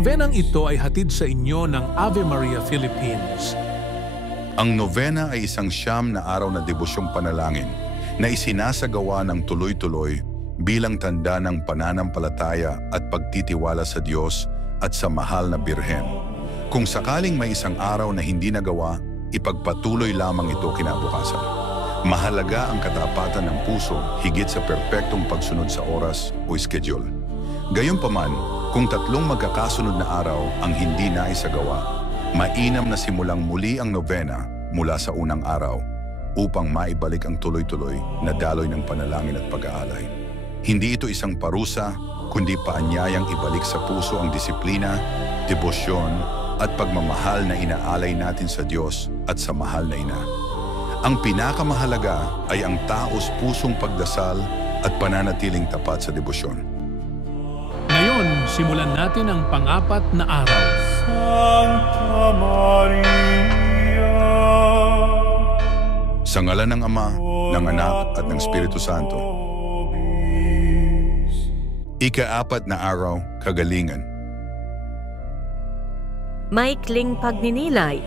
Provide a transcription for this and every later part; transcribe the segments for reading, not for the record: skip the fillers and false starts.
novenang ito ay hatid sa inyo ng Ave Maria Philippines. Ang novena ay isang siyam na araw na debusyong panalangin na isinasagawa ng tuloy-tuloy bilang tanda ng pananampalataya at pagtitiwala sa Diyos at sa mahal na Birhen. Kung sakaling may isang araw na hindi nagawa, ipagpatuloy lamang ito kinabukasan. Mahalaga ang katapatan ng puso higit sa perpektong pagsunod sa oras o schedule. Gayunpaman, kung tatlong magkakasunod na araw ang hindi naisagawa, mainam na simulang muli ang novena mula sa unang araw upang maibalik ang tuloy-tuloy na daloy ng panalangin at pag-aalay. Hindi ito isang parusa, kundi paanyayang ibalik sa puso ang disiplina, debosyon at pagmamahal na inaalay natin sa Diyos at sa mahal na Ina. Ang pinakamahalaga ay ang taos-pusong pagdasal at pananatiling tapat sa debosyon. Ngayon, simulan natin ang pang-apat na araw. Santa Maria. Sa ngalan ng Ama, ng Anak at ng Espiritu Santo. Ika-apat na araw, kagalingan. Maikling pagninilay.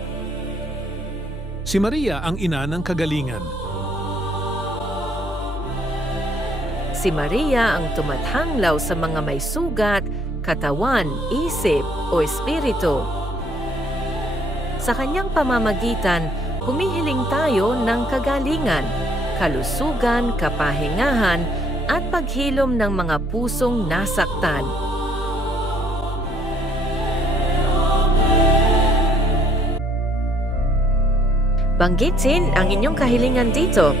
Si Maria ang ina ng kagalingan. Si Maria ang tumathanglaw sa mga may sugat, katawan, isip o espiritu. Sa kanyang pamamagitan, humihiling tayo ng kagalingan, kalusugan, kapahingahan at paghilom ng mga pusong nasaktan. Banggitin ang inyong kahilingan dito.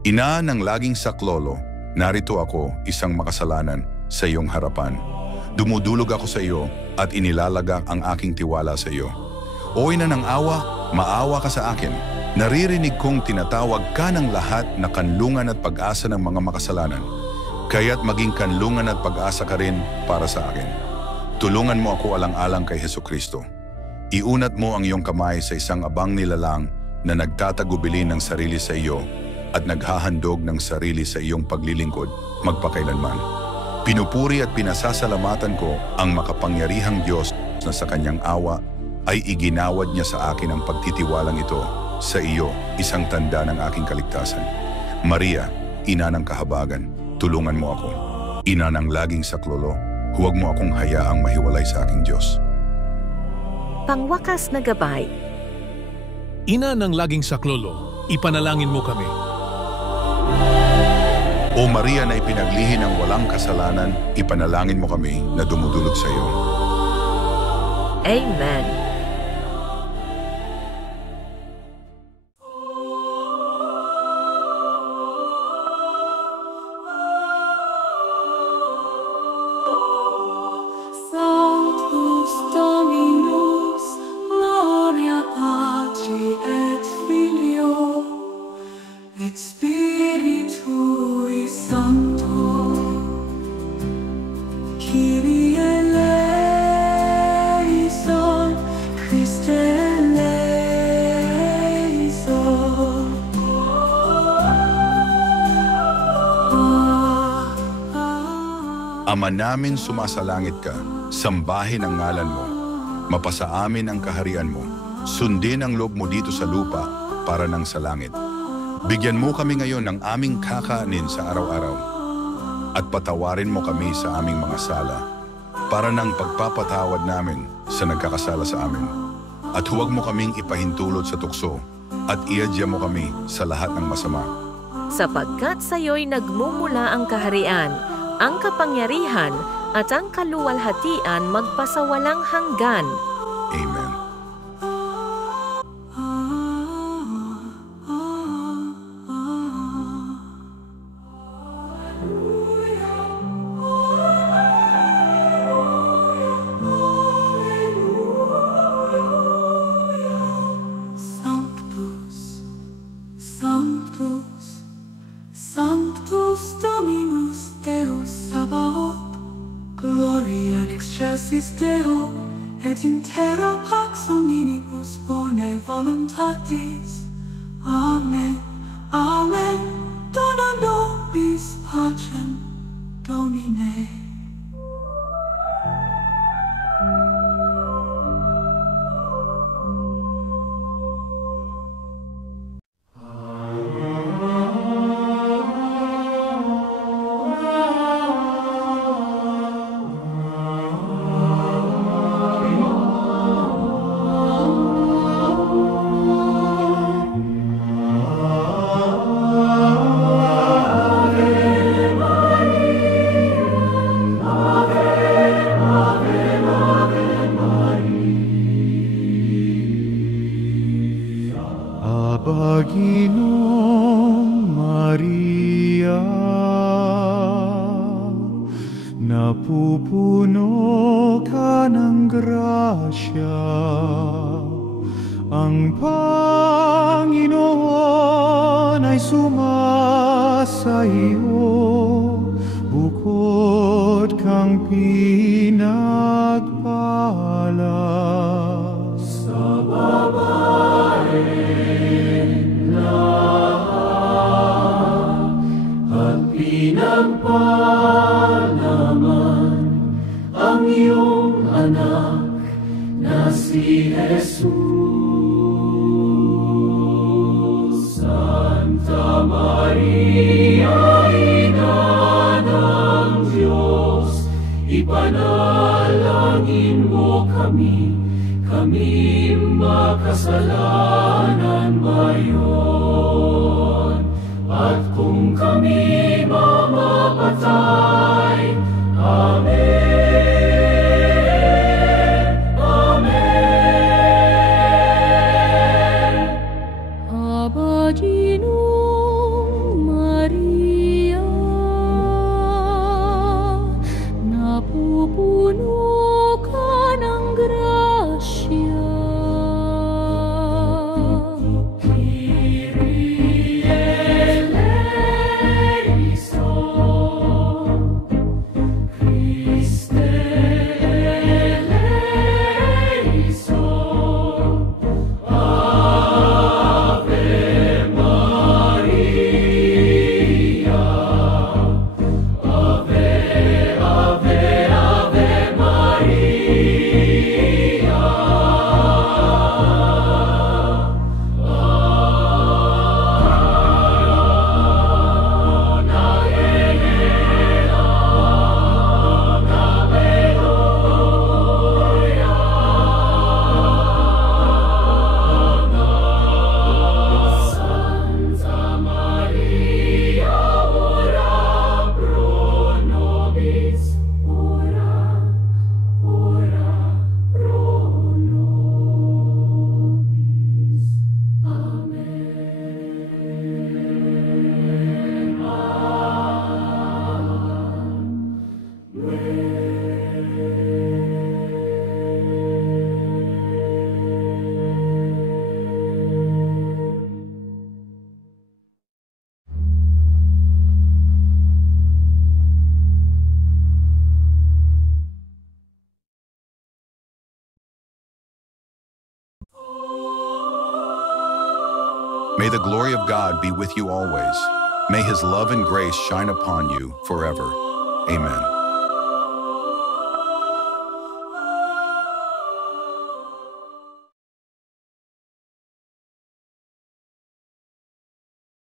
Ina ng laging saklolo, narito ako, isang makasalanan, sa iyong harapan. Dumudulog ako sa iyo at inilalagak ang aking tiwala sa iyo. O Ina ng awa, maawa ka sa akin. Naririnig kong tinatawag ka ng lahat na kanlungan at pag-asa ng mga makasalanan. Kaya't maging kanlungan at pag-asa ka rin para sa akin. Tulungan mo ako alang-alang kay Hesukristo. Iunat mo ang iyong kamay sa isang abang nilalang na nagtatagubilin ng sarili sa iyo at naghahandog ng sarili sa iyong paglilingkod magpakailanman. Pinupuri at pinasasalamatan ko ang makapangyarihang Diyos na sa kanyang awa ay iginawad niya sa akin ang pagtitiwalang ito sa iyo, isang tanda ng aking kaligtasan. Maria, ina ng kahabagan, tulungan mo ako. Ina ng laging saklolo, huwag mo akong hayaang mahiwalay sa aking Diyos. Pangwakas na gabay. Ina ng laging saklolo, ipanalangin mo kami. O Maria na ipinaglihi ng walang kasalanan, ipanalangin mo kami na dumudulog sa iyo. Amen. Sanctus Dominus, gloria Patri et Filio, et Spiritui Sancto. Kyrie eleison, Christe eleison. Ama namin sumasalangit ka, sambahin ang ngalan mo, mapasa amin ang kaharian mo, sundin ang loob mo dito sa lupa para nang sa langit. Bigyan mo kami ngayon ng aming kakanin sa araw-araw at patawarin mo kami sa aming mga sala para nang pagpapatawad namin sa nagkakasala sa amin. At huwag mo kaming ipahintulot sa tukso at iadya mo kami sa lahat ng masama. Sapagkat sa iyo'y nagmumula ang kaharian, ang kapangyarihan at ang kaluwalhatian magpasawalang hanggan. Amen. Sanctus, Sanctus, Sanctus Dominus Deus Sabaoth, Gloria in excelsis Era pax omnibus bone voluntatis. Amen. Amen. Dona nobis pacem Domine. Panginoong Maria, napupuno ka ng grasya, ang Panginoon ay sumasa iyo, bukod kang pinagpala. Sa babae pinagpalaman ang iyong anak na si Jesus. Santa Maria, Ina ng Diyos, ipanalangin mo kami makasalanan ngayon. At kung kami mamapatay, Amen, Amen. Aba Ginong Maria, napupuno ka ng grasya. May the glory of God be with you always. May his love and grace shine upon you forever. Amen.